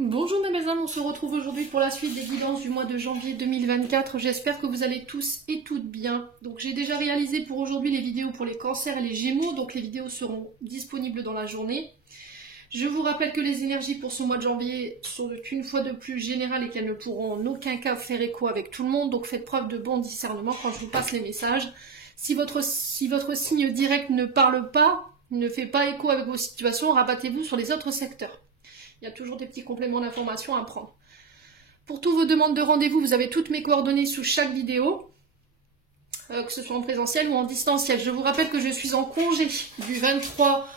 Bonjour mes belles âmes, on se retrouve aujourd'hui pour la suite des guidances du mois de janvier 2024. J'espère que vous allez tous et toutes bien. Donc j'ai déjà réalisé pour aujourd'hui les vidéos pour les cancers et les gémeaux, donc les vidéos seront disponibles dans la journée. Je vous rappelle que les énergies pour ce mois de janvier sont une fois de plus générales et qu'elles ne pourront en aucun cas faire écho avec tout le monde, donc faites preuve de bon discernement quand je vous passe les messages. Si votre signe direct ne parle pas, ne fait pas écho avec vos situations, rabattez-vous sur les autres secteurs. Il y a toujours des petits compléments d'information à prendre. Pour toutes vos demandes de rendez-vous, vous avez toutes mes coordonnées sous chaque vidéo, que ce soit en présentiel ou en distanciel. Je vous rappelle que je suis en congé du 23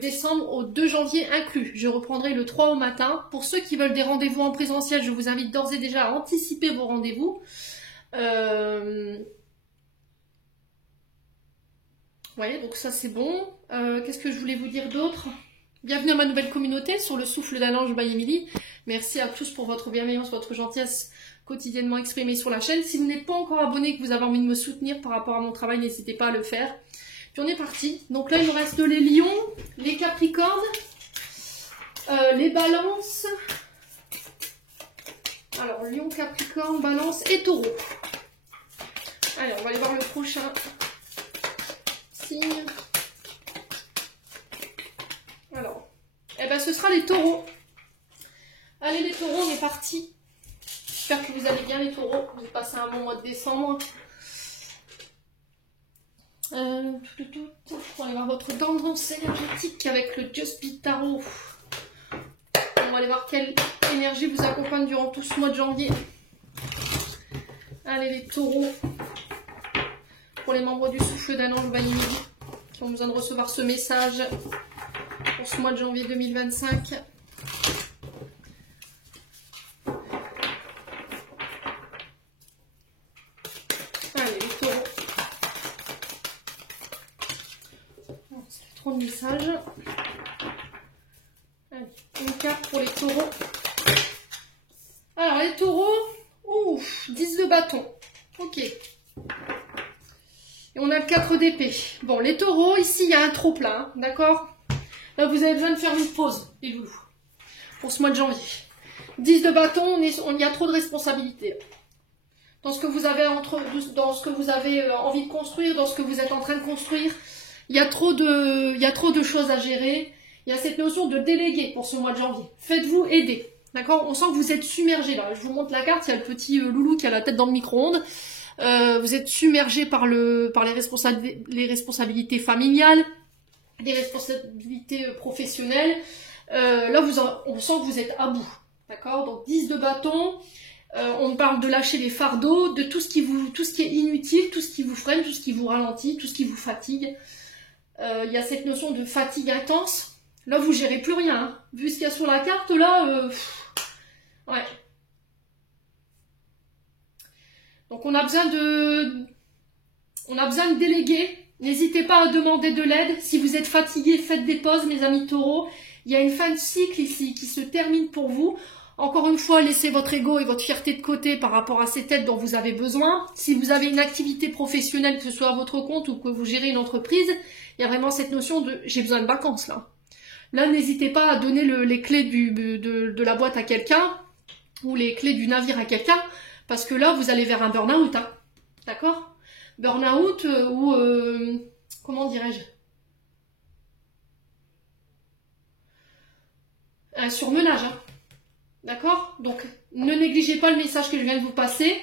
décembre au 2 janvier inclus. Je reprendrai le 3 au matin. Pour ceux qui veulent des rendez-vous en présentiel, je vous invite d'ores et déjà à anticiper vos rendez-vous. Ouais, donc ça c'est bon. Qu'est-ce que je voulais vous dire d'autre ? Bienvenue à ma nouvelle communauté sur le souffle d'un ange by Emily. Merci à tous pour votre bienveillance, votre gentillesse quotidiennement exprimée sur la chaîne. Si vous n'êtes pas encore abonné et que vous avez envie de me soutenir par rapport à mon travail, n'hésitez pas à le faire. Puis on est parti. Donc là, il me reste les lions, les capricornes, les balances. Alors, lion, capricorne, balance et taureau. Allez, on va aller voir le prochain signe. Alors, eh ben ce sera les taureaux. Allez les taureaux, on est parti. J'espère que vous allez bien les taureaux. Vous avez passé un bon mois de décembre. On va aller voir votre tendance énergétique avec le Just Tarot. On va aller voir quelle énergie vous accompagne durant tout ce mois de janvier. Allez les taureaux. Pour les membres du souffle d'un ange by Emily qui ont besoin de recevoir ce message pour ce mois de janvier 2025. Allez, les taureaux. C'était trop de messages. Allez, une carte pour les taureaux. Alors, les taureaux, ouf, 10 de bâton. Ok. Et on a le 4 d'épée. Bon, les taureaux, ici, il y a un trop plein, d'accord ? Là, vous avez besoin de faire une pause, les loulous, pour ce mois de janvier. 10 de bâton, il y a trop de responsabilités. Dans ce que vous avez envie de construire, dans ce que vous êtes en train de construire, il y a trop de choses à gérer. Il y a cette notion de déléguer pour ce mois de janvier. Faites-vous aider, d'accord ? On sent que vous êtes submergé là. Je vous montre la carte, il y a le petit loulou qui a la tête dans le micro-ondes. Vous êtes submergé par les responsabilités familiales, des responsabilités professionnelles. Là, on sent que vous êtes à bout. D'accord ? Donc 10 de bâton. On parle de lâcher les fardeaux, de tout ce qui est inutile, tout ce qui vous freine, tout ce qui vous ralentit, tout ce qui vous fatigue. Il y a cette notion de fatigue intense. Là, vous gérez plus rien. Hein. Vu ce qu'il y a sur la carte, là, ouais. Donc on a besoin de déléguer. N'hésitez pas à demander de l'aide. Si vous êtes fatigué, faites des pauses, mes amis taureaux. Il y a une fin de cycle ici qui se termine pour vous. Encore une fois, laissez votre ego et votre fierté de côté par rapport à cette aide dont vous avez besoin. Si vous avez une activité professionnelle, que ce soit à votre compte ou que vous gérez une entreprise, il y a vraiment cette notion de « j'ai besoin de vacances » là. Là, n'hésitez pas à donner les clés de la boîte à quelqu'un ou les clés du navire à quelqu'un parce que là, vous allez vers un burn-out. Hein. D'accord ? Burn-out ou comment dirais-je, un surmenage, hein. D'accord? Donc ne négligez pas le message que je viens de vous passer.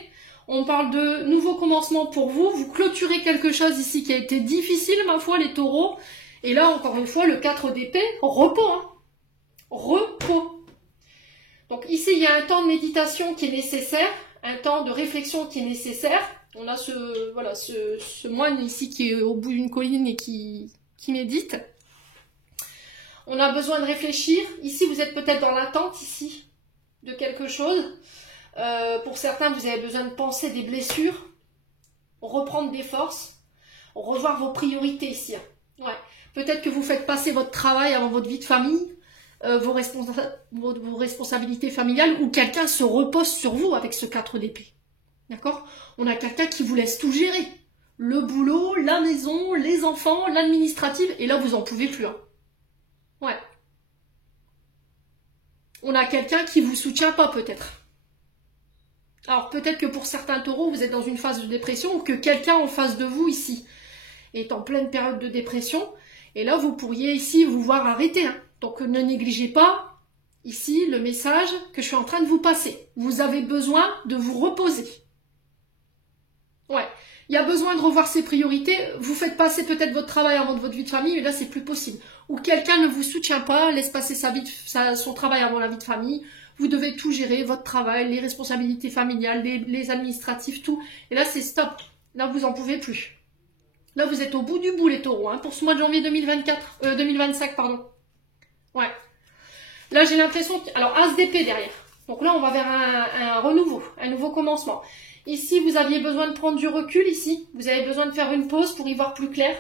On parle de nouveau commencement pour vous. Vous clôturez quelque chose ici qui a été difficile, ma foi, les taureaux. Et là, encore une fois, le 4 d'épée, repos, hein. Repos. Donc ici, il y a un temps de méditation qui est nécessaire, un temps de réflexion qui est nécessaire. On a ce moine ici qui est au bout d'une colline et qui médite. On a besoin de réfléchir. Ici, vous êtes peut-être dans l'attente ici de quelque chose. Pour certains, vous avez besoin de penser des blessures, reprendre des forces, revoir vos priorités ici. Ouais. Peut-être que vous faites passer votre travail avant votre vie de famille, vos responsabilités familiales, ou quelqu'un se repose sur vous avec ce 4 d'épée. D'accord ? On a quelqu'un qui vous laisse tout gérer. Le boulot, la maison, les enfants, l'administrative, et là vous en pouvez plus. Hein. Ouais. on a quelqu'un qui vous soutient pas peut-être. Alors peut-être que pour certains taureaux, vous êtes dans une phase de dépression ou que quelqu'un en face de vous ici est en pleine période de dépression. Et là, vous pourriez ici vous voir arrêter. Hein. Donc ne négligez pas ici le message que je suis en train de vous passer. Vous avez besoin de vous reposer. Ouais, il y a besoin de revoir ses priorités. Vous faites passer peut-être votre travail avant de votre vie de famille, mais là, c'est plus possible. Ou quelqu'un ne vous soutient pas, laisse passer son travail avant la vie de famille. Vous devez tout gérer, votre travail, les responsabilités familiales, les administratifs, tout. Et là, c'est stop. Là, vous en pouvez plus. Là, vous êtes au bout du bout, les taureaux, hein, pour ce mois de janvier 2025, pardon. Ouais. Là, j'ai l'impression que... Alors, As d'épée derrière. Donc là, on va vers un renouveau, un nouveau commencement. Ici, vous aviez besoin de prendre du recul, ici. Vous avez besoin de faire une pause pour y voir plus clair.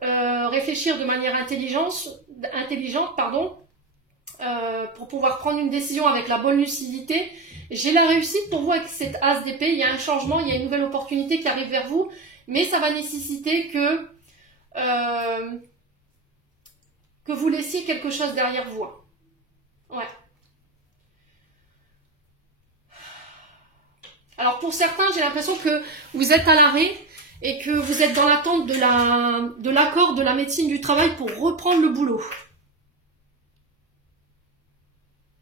Réfléchir de manière intelligente, pour pouvoir prendre une décision avec la bonne lucidité. J'ai la réussite pour vous avec cette As d'épée. Il y a un changement, il y a une nouvelle opportunité qui arrive vers vous. Mais ça va nécessiter que vous laissiez quelque chose derrière vous. Ouais. Alors pour certains, j'ai l'impression que vous êtes à l'arrêt et que vous êtes dans l'attente de l'accord de la médecine du travail pour reprendre le boulot.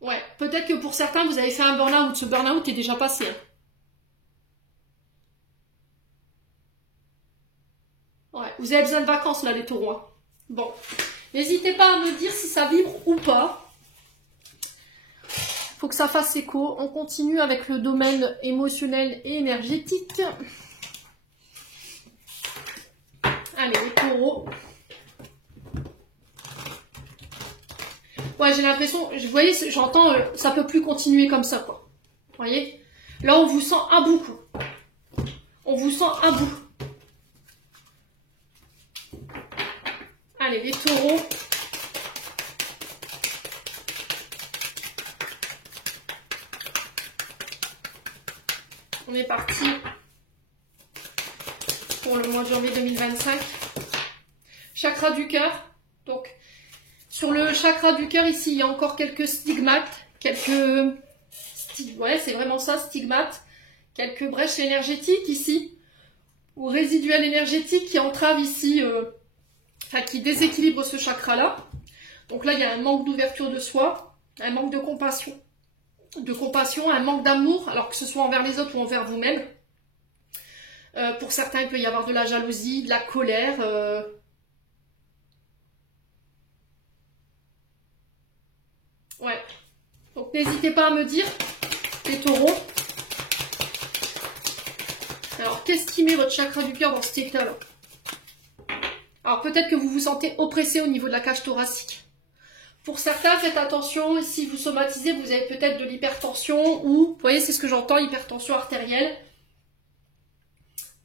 Ouais, peut-être que pour certains, vous avez fait un burn-out. Ce burn-out est déjà passé. Hein. Ouais, vous avez besoin de vacances là, les taureaux. Hein. Bon, n'hésitez pas à me dire si ça vibre ou pas. Faut que ça fasse écho. On continue avec le domaine émotionnel et énergétique. Allez, les taureaux. Ouais, j'ai l'impression, vous voyez, j'entends, ça peut plus continuer comme ça, quoi. Vous voyez? Là, on vous sent à bout, quoi. On vous sent à bout. Allez, les taureaux. On est parti pour le mois de janvier 2025. Chakra du cœur. Donc, sur le chakra du cœur, ici, il y a encore quelques stigmates. Ouais, c'est vraiment ça, stigmates. Quelques brèches énergétiques ici. Ou résiduelles énergétiques qui entravent ici, qui déséquilibrent ce chakra-là. Donc là, il y a un manque d'ouverture de soi, un manque de compassion. Un manque d'amour, alors que ce soit envers les autres ou envers vous-même. Pour certains, il peut y avoir de la jalousie, de la colère. Ouais. Donc n'hésitez pas à me dire, les taureaux. Alors, qu'est-ce qui met votre chakra du cœur dans cet état-là? Alors peut-être que vous vous sentez oppressé au niveau de la cage thoracique. Pour certains, faites attention, si vous somatisez, vous avez peut-être de l'hypertension ou, vous voyez, c'est ce que j'entends, hypertension artérielle,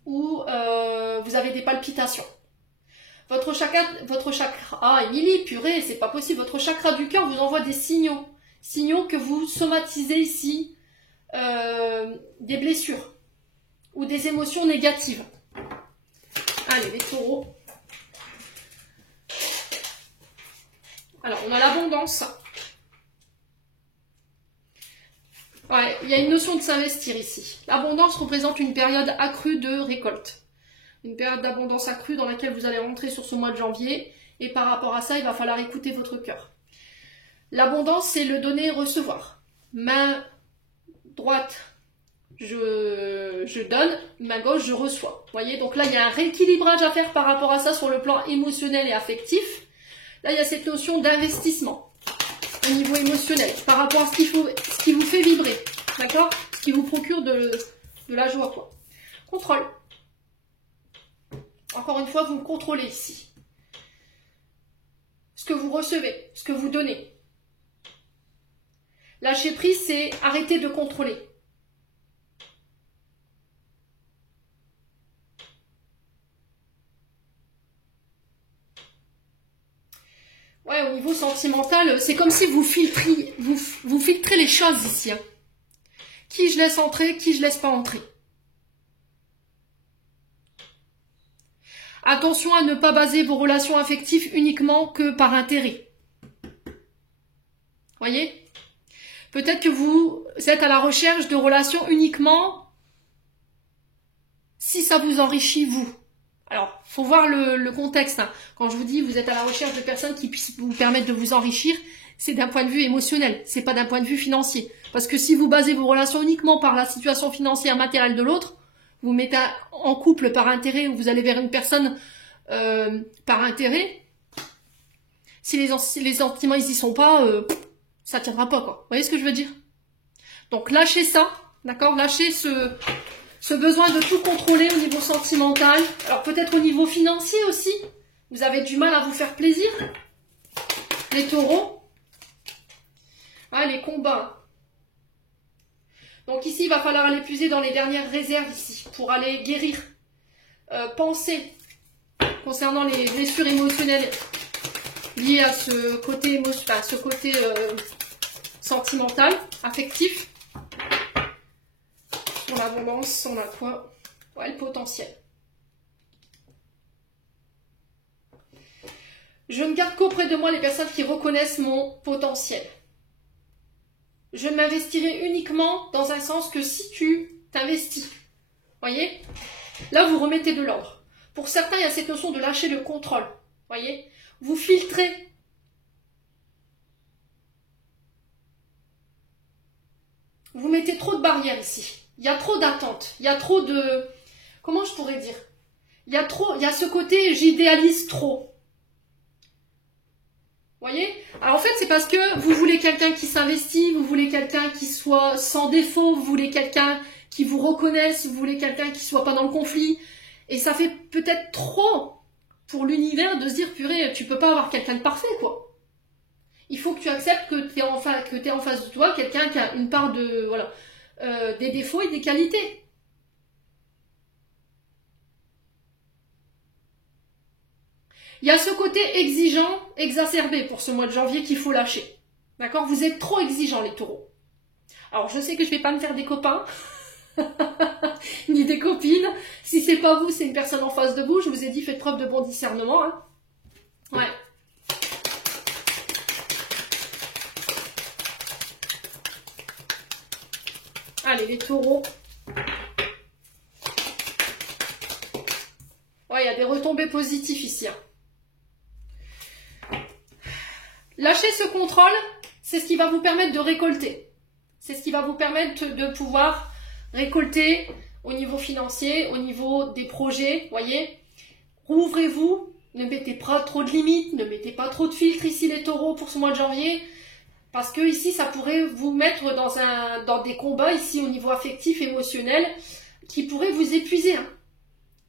ou vous avez des palpitations. Votre chakra, ah Émilie, purée, c'est pas possible, votre chakra du cœur vous envoie des signaux que vous somatisez ici, des blessures ou des émotions négatives. Allez, les taureaux. Alors, on a l'abondance. Ouais, il y a une notion de s'investir ici. L'abondance représente une période accrue de récolte. Une période d'abondance accrue dans laquelle vous allez rentrer sur ce mois de janvier. Et par rapport à ça, il va falloir écouter votre cœur. L'abondance, c'est le donner et recevoir. Main droite, je donne. Main gauche, je reçois. Vous voyez, donc là, il y a un rééquilibrage à faire par rapport à ça sur le plan émotionnel et affectif. Là, il y a cette notion d'investissement au niveau émotionnel par rapport à ce qui vous fait vibrer, d'accord? Ce qui vous procure de la joie, quoi. Contrôle. Encore une fois, vous contrôlez ici. Ce que vous recevez, ce que vous donnez. Lâcher prise, c'est arrêter de contrôler. Ouais, au niveau sentimental, c'est comme si vous filtrez les choses ici. Hein. Qui je laisse entrer, qui je laisse pas entrer. Attention à ne pas baser vos relations affectives uniquement que par intérêt. Voyez? Peut-être que vous êtes à la recherche de relations uniquement si ça vous enrichit vous. Alors, faut voir le contexte. Hein. Quand je vous dis vous êtes à la recherche de personnes qui puissent vous permettre de vous enrichir, c'est d'un point de vue émotionnel, c'est pas d'un point de vue financier. Parce que si vous basez vos relations uniquement par la situation financière matérielle de l'autre, vous mettez en couple par intérêt ou vous allez vers une personne par intérêt, si les sentiments ils y sont pas, ça tiendra pas quoi. Vous voyez ce que je veux dire? Donc lâchez ça, d'accord? Lâchez ce besoin de tout contrôler au niveau sentimental. Alors peut-être au niveau financier aussi. Vous avez du mal à vous faire plaisir. Les taureaux. Ah, les combats. Donc ici, il va falloir aller puiser dans les dernières réserves ici pour aller guérir. Penser concernant les blessures émotionnelles liées à ce côté, sentimental, affectif. On a l'abondance, on a quoi? Ouais, le potentiel. Je ne garde qu'auprès de moi les personnes qui reconnaissent mon potentiel. Je ne m'investirai uniquement dans un sens que si tu t'investis. Voyez? Là, vous remettez de l'ordre. Pour certains, il y a cette notion de lâcher le contrôle. Voyez? Vous filtrez. Vous mettez trop de barrières ici. Il y a trop d'attentes. Il y a trop de... Comment je pourrais dire? Il y a ce côté j'idéalise trop. Voyez? Alors en fait, c'est parce que vous voulez quelqu'un qui s'investit, vous voulez quelqu'un qui soit sans défaut, vous voulez quelqu'un qui vous reconnaisse, vous voulez quelqu'un qui soit pas dans le conflit. Et ça fait peut-être trop pour l'univers de se dire, purée, tu peux pas avoir quelqu'un de parfait, quoi. Il faut que tu acceptes que tu es en face de toi quelqu'un qui a une part de, voilà, des défauts et des qualités. Il y a ce côté exigeant, exacerbé pour ce mois de janvier qu'il faut lâcher. D'accord? Vous êtes trop exigeants, les taureaux. Alors, je sais que je vais pas me faire des copains, ni des copines. Si c'est pas vous, c'est une personne en face de vous. Je vous ai dit, faites preuve de bon discernement. Hein. Ouais. Allez, les taureaux. Ouais, il y a des retombées positives ici. Hein. Lâcher ce contrôle, c'est ce qui va vous permettre de récolter. C'est ce qui va vous permettre de pouvoir récolter au niveau financier, au niveau des projets, voyez. Rouvrez-vous, ne mettez pas trop de limites, ne mettez pas trop de filtres ici les taureaux pour ce mois de janvier. Parce que ici, ça pourrait vous mettre dans des combats ici au niveau affectif, émotionnel, qui pourraient vous épuiser. Hein.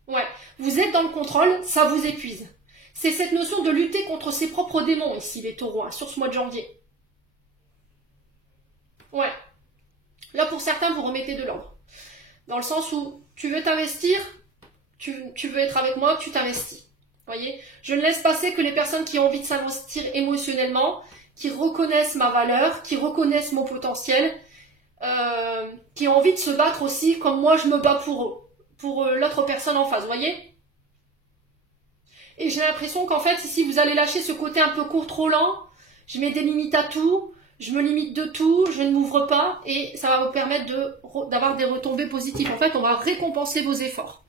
Ouais, vous êtes dans le contrôle, ça vous épuise. C'est cette notion de lutter contre ses propres démons ici, les taureaux, hein, sur ce mois de janvier. Ouais. Là, pour certains, vous remettez de l'ordre. Dans le sens où tu veux t'investir, tu veux être avec moi, tu t'investis. Voyez, je ne laisse passer que les personnes qui ont envie de s'investir émotionnellement, qui reconnaissent ma valeur, qui reconnaissent mon potentiel, qui ont envie de se battre aussi comme moi je me bats pour l'autre personne en face, voyez. Et j'ai l'impression qu'en fait, ici, vous allez lâcher ce côté un peu contrôlant. Je mets des limites à tout, je me limite de tout, je ne m'ouvre pas, et ça va vous permettre d'avoir des retombées positives. En fait, on va récompenser vos efforts.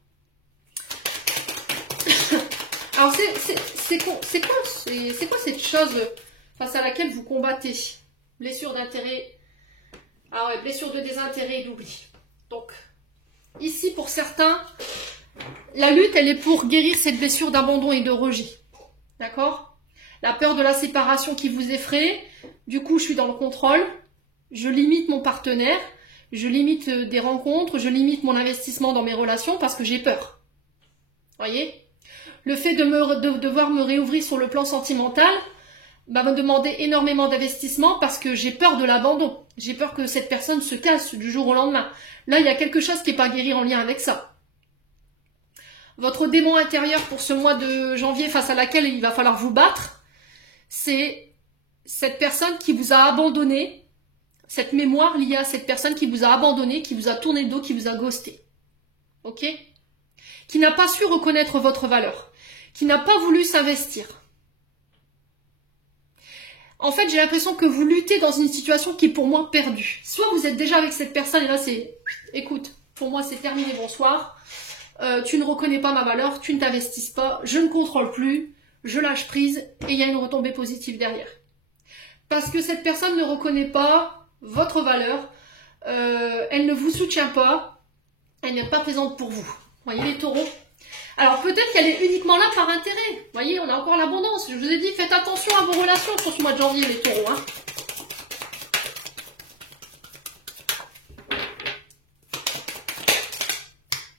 Alors, c'est quoi cette chose face à laquelle vous combattez? Blessure d'intérêt. Ah ouais, blessure de désintérêt et d'oubli. Donc, ici, pour certains, la lutte, elle est pour guérir cette blessure d'abandon et de rejet. D'accord? La peur de la séparation qui vous effraie. Du coup, je suis dans le contrôle. Je limite mon partenaire. Je limite des rencontres. Je limite mon investissement dans mes relations parce que j'ai peur. Voyez? Le fait de devoir me réouvrir sur le plan sentimental va me demander énormément d'investissement parce que j'ai peur de l'abandon. J'ai peur que cette personne se casse du jour au lendemain. Là, il y a quelque chose qui n'est pas guéri en lien avec ça. Votre démon intérieur pour ce mois de janvier face à laquelle il va falloir vous battre, c'est cette personne qui vous a abandonné, cette mémoire liée à cette personne qui vous a abandonné, qui vous a tourné le dos, qui vous a ghosté. Ok? Qui n'a pas su reconnaître votre valeur, qui n'a pas voulu s'investir. En fait, j'ai l'impression que vous luttez dans une situation qui est pour moi perdue. Soit vous êtes déjà avec cette personne et là c'est, écoute, pour moi c'est terminé, bonsoir. Tu ne reconnais pas ma valeur, tu ne t'investis pas, je ne contrôle plus, je lâche prise et il y a une retombée positive derrière. Parce que cette personne ne reconnaît pas votre valeur, elle ne vous soutient pas, elle n'est pas présente pour vous. Voyez les taureaux? Alors peut-être qu'elle est uniquement là par intérêt. Vous voyez, on a encore l'abondance. Je vous ai dit, faites attention à vos relations sur ce mois de janvier, les taureaux. Hein.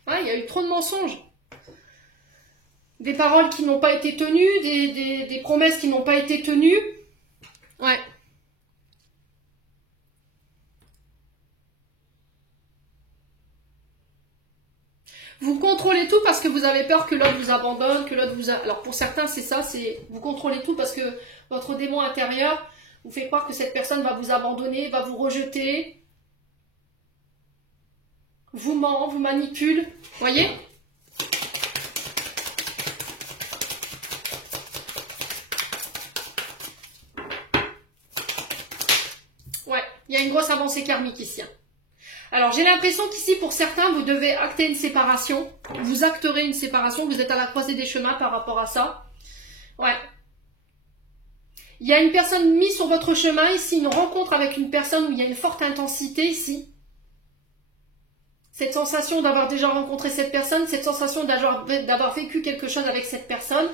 Ouais, il y a eu trop de mensonges. Des paroles qui n'ont pas été tenues, des promesses qui n'ont pas été tenues. Ouais. Vous contrôlez tout parce que vous avez peur que l'autre vous abandonne, que l'autre vous... Alors pour certains, c'est ça, c'est vous contrôlez tout parce que votre démon intérieur vous fait croire que cette personne va vous abandonner, va vous rejeter, vous ment, vous manipule, voyez? Ouais, il y a une grosse avancée karmique ici. Hein. Alors, j'ai l'impression qu'ici, pour certains, vous devez acter une séparation. Vous acterez une séparation, vous êtes à la croisée des chemins par rapport à ça. Ouais. Il y a une personne mise sur votre chemin ici, une rencontre avec une personne où il y a une forte intensité ici. Cette sensation d'avoir déjà rencontré cette personne, cette sensation d'avoir vécu quelque chose avec cette personne.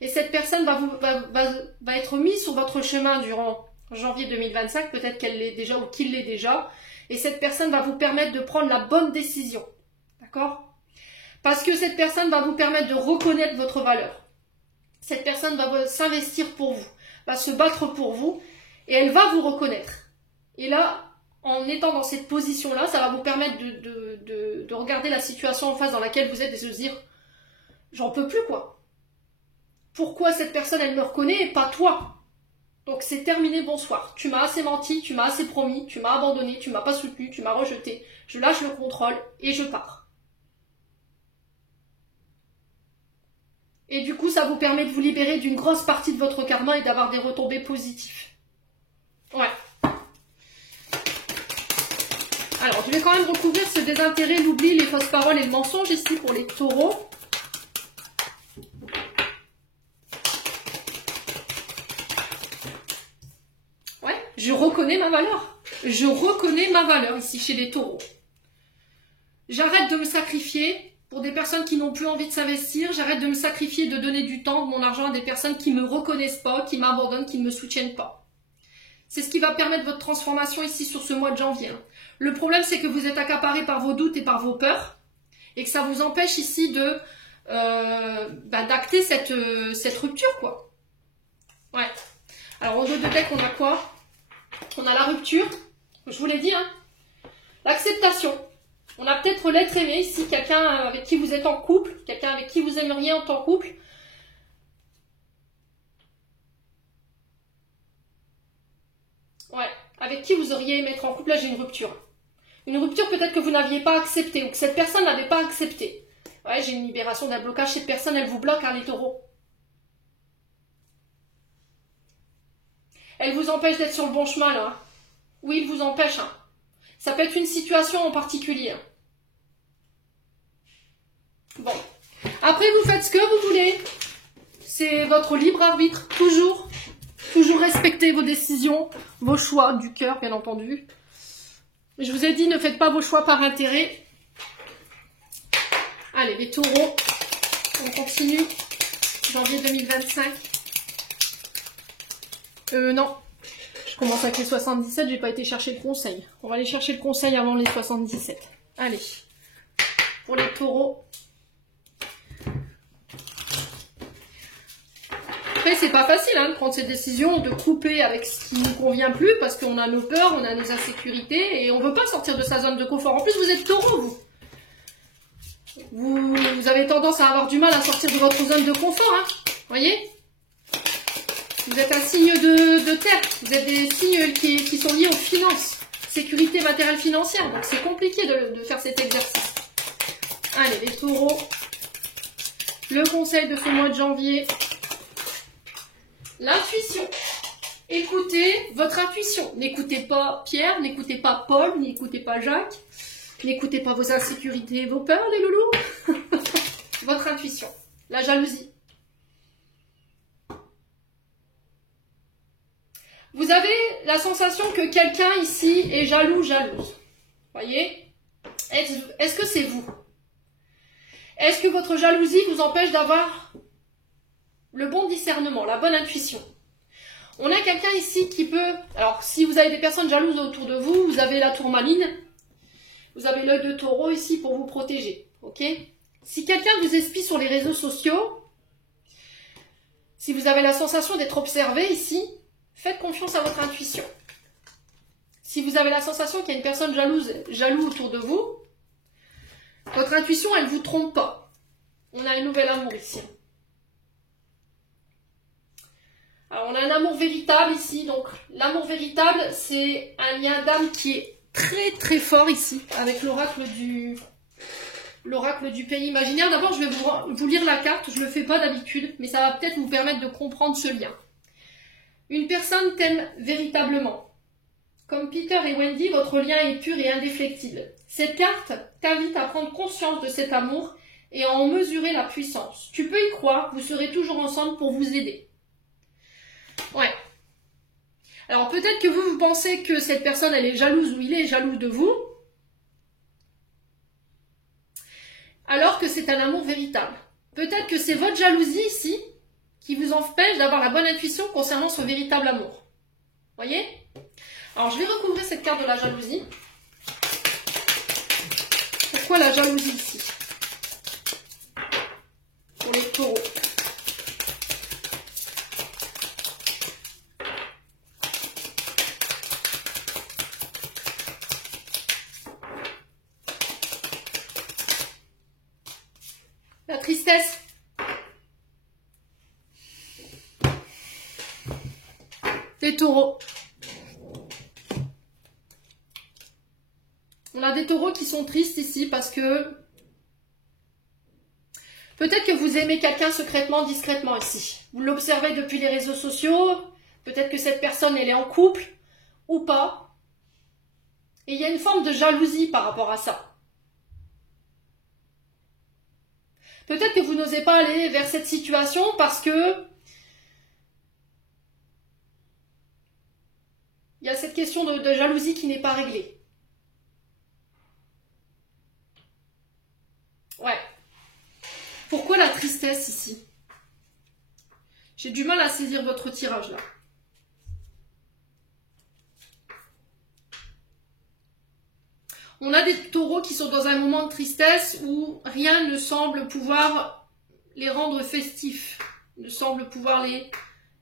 Et cette personne va être mise sur votre chemin durant janvier 2025, peut-être qu'elle l'est déjà ou qu'il l'est déjà. Et cette personne va vous permettre de prendre la bonne décision. D'accord? Parce que cette personne va vous permettre de reconnaître votre valeur. Cette personne va s'investir pour vous, va se battre pour vous, et elle va vous reconnaître. Et là, en étant dans cette position-là, ça va vous permettre de regarder la situation en face dans laquelle vous êtes et de se dire « J'en peux plus, quoi. Pourquoi cette personne, elle me reconnaît et pas toi ?» Donc c'est terminé, bonsoir. Tu m'as assez menti, tu m'as assez promis, tu m'as abandonné, tu m'as pas soutenu, tu m'as rejeté. Je lâche le contrôle et je pars. Et du coup, ça vous permet de vous libérer d'une grosse partie de votre karma et d'avoir des retombées positives. Ouais. Alors, je vais quand même recouvrir ce désintérêt, l'oubli, les fausses paroles et le mensonge ici pour les taureaux. Je reconnais ma valeur. Je reconnais ma valeur ici chez les taureaux. J'arrête de me sacrifier pour des personnes qui n'ont plus envie de s'investir. J'arrête de me sacrifier, de donner du temps, de mon argent à des personnes qui ne me reconnaissent pas, qui m'abandonnent, qui ne me soutiennent pas. C'est ce qui va permettre votre transformation ici sur ce mois de janvier. Le problème, c'est que vous êtes accaparé par vos doutes et par vos peurs et que ça vous empêche ici de d'acter cette rupture, quoi. Ouais. Alors, au dos de deck, on a quoi? On a la rupture, je vous l'ai dit, hein. L'acceptation. On a peut-être l'être aimé ici, quelqu'un avec qui vous êtes en couple, quelqu'un avec qui vous aimeriez être en couple. Ouais, avec qui vous auriez aimé être en couple, là j'ai une rupture. Une rupture peut-être que vous n'aviez pas acceptée, ou que cette personne n'avait pas accepté. Ouais, j'ai une libération d'un blocage, cette personne elle vous bloque, hein, les taureaux. Elle vous empêche d'être sur le bon chemin, là. Oui, il vous empêche. Hein. Ça peut être une situation en particulier. Hein. Bon. Après, vous faites ce que vous voulez. C'est votre libre arbitre. Toujours. Toujours respecter vos décisions, vos choix du cœur, bien entendu. Je vous ai dit, ne faites pas vos choix par intérêt. Allez, les taureaux. On continue. Janvier 2025. Non, je commence avec les 77, j'ai pas été chercher le conseil. On va aller chercher le conseil avant les 77. Allez, pour les taureaux. Après, c'est pas facile hein, de prendre cette décision, de couper avec ce qui nous convient plus, parce qu'on a nos peurs, on a nos insécurités, et on veut pas sortir de sa zone de confort. En plus, vous êtes taureau, vous. Vous avez tendance à avoir du mal à sortir de votre zone de confort, hein, voyez ? Vous êtes un signe de terre, vous êtes des signes qui sont liés aux finances, sécurité matérielle financière, donc c'est compliqué de faire cet exercice. Allez, les taureaux, le conseil de ce mois de janvier, l'intuition. Écoutez votre intuition. N'écoutez pas Pierre, n'écoutez pas Paul, n'écoutez pas Jacques. N'écoutez pas vos insécurités, vos peurs, les loulous. Votre intuition. La jalousie. Vous avez la sensation que quelqu'un ici est jaloux, jalouse. Voyez? Est-ce que c'est vous? Est-ce que votre jalousie vous empêche d'avoir le bon discernement, la bonne intuition? On a quelqu'un ici qui peut... Alors, si vous avez des personnes jalouses autour de vous, vous avez la tourmaline, vous avez l'œil de taureau ici pour vous protéger. Ok? Si quelqu'un vous espie sur les réseaux sociaux, si vous avez la sensation d'être observé ici, faites confiance à votre intuition. Si vous avez la sensation qu'il y a une personne jaloux autour de vous, votre intuition, elle ne vous trompe pas. On a un nouvel amour ici. Alors, on a un amour véritable ici. Donc, l'amour véritable, c'est un lien d'âme qui est très très fort ici, avec l'oracle du pays imaginaire. D'abord, je vais vous lire la carte. Je ne le fais pas d'habitude, mais ça va peut-être vous permettre de comprendre ce lien. Une personne t'aime véritablement. Comme Peter et Wendy, votre lien est pur et indéfectible. Cette carte t'invite à prendre conscience de cet amour et à en mesurer la puissance. Tu peux y croire, vous serez toujours ensemble pour vous aider. Ouais. Alors peut-être que vous pensez que cette personne, elle est jalouse ou il est jaloux de vous, alors que c'est un amour véritable. Peut-être que c'est votre jalousie ici qui vous empêche d'avoir la bonne intuition concernant son véritable amour. Voyez? Alors je vais recouvrir cette carte de la jalousie. Pourquoi la jalousie ici? Pour les taureaux. La tristesse. Les taureaux. On a des taureaux qui sont tristes ici parce que peut-être que vous aimez quelqu'un secrètement, discrètement ici. Vous l'observez depuis les réseaux sociaux. Peut-être que cette personne, elle est en couple ou pas. Et il y a une forme de jalousie par rapport à ça. Peut-être que vous n'osez pas aller vers cette situation parce que il y a cette question de jalousie qui n'est pas réglée. Ouais. Pourquoi la tristesse ici? J'ai du mal à saisir votre tirage là. On a des taureaux qui sont dans un moment de tristesse où rien ne semble pouvoir les rendre festifs, ne semble pouvoir les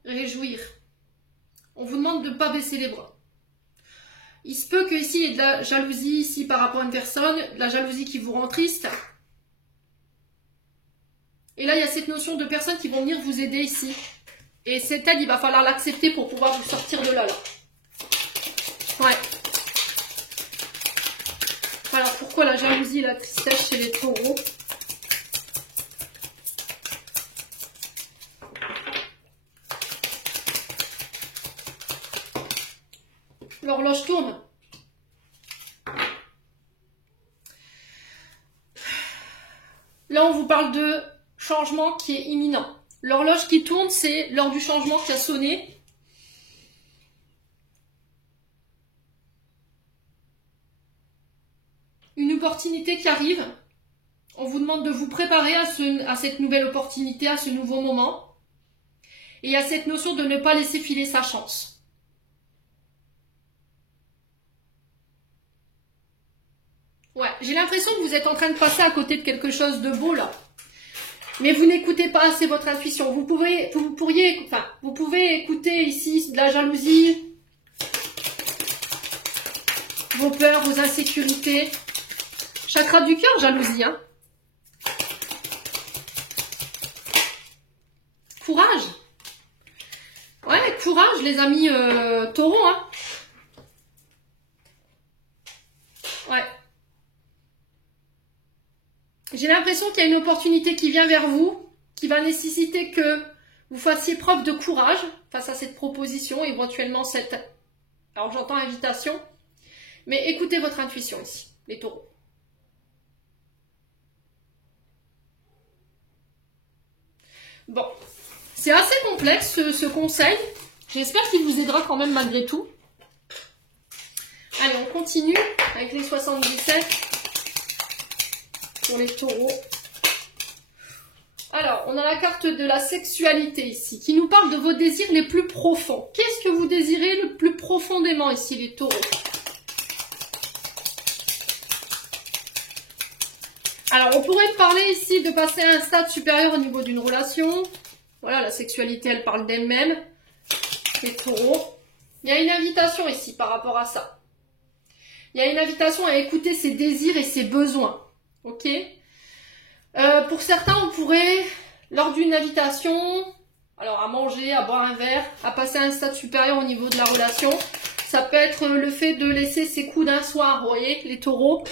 réjouir. On vous demande de ne pas baisser les bras. Il se peut qu'ici, il y ait de la jalousie ici par rapport à une personne, de la jalousie qui vous rend triste. Et là, il y a cette notion de personnes qui vont venir vous aider ici. Et cette aide, il va falloir l'accepter pour pouvoir vous sortir de là. Ouais. Alors, pourquoi la jalousie et la tristesse chez les taureaux? L'horloge tourne. Là, on vous parle de changement qui est imminent. L'horloge qui tourne, c'est l'heure du changement qui a sonné. Une opportunité qui arrive. On vous demande de vous préparer à cette nouvelle opportunité, à ce nouveau moment. Et à cette notion de ne pas laisser filer sa chance. Ouais, j'ai l'impression que vous êtes en train de passer à côté de quelque chose de beau là. Mais vous n'écoutez pas assez votre intuition. Vous pouvez écouter ici de la jalousie, vos peurs, vos insécurités. Chakra du cœur, jalousie, hein. Courage. Ouais, courage les amis taureaux, hein. Ouais. J'ai l'impression qu'il y a une opportunité qui vient vers vous, qui va nécessiter que vous fassiez preuve de courage face à cette proposition, éventuellement cette, alors j'entends invitation, mais écoutez votre intuition ici, les taureaux. Bon, c'est assez complexe ce conseil, j'espère qu'il vous aidera quand même malgré tout. Allez, on continue avec les 77 pour les taureaux. Alors, on a la carte de la sexualité ici, qui nous parle de vos désirs les plus profonds. Qu'est-ce que vous désirez le plus profondément ici, les taureaux? Alors, on pourrait parler ici de passer à un stade supérieur au niveau d'une relation. Voilà, la sexualité, elle parle d'elle-même. Les taureaux. Il y a une invitation ici par rapport à ça. Il y a une invitation à écouter ses désirs et ses besoins. Ok? Pour certains, on pourrait, lors d'une invitation, alors à manger, à boire un verre, à passer à un stade supérieur au niveau de la relation, ça peut être le fait de laisser ses coups d'un soir, vous voyez, les taureaux.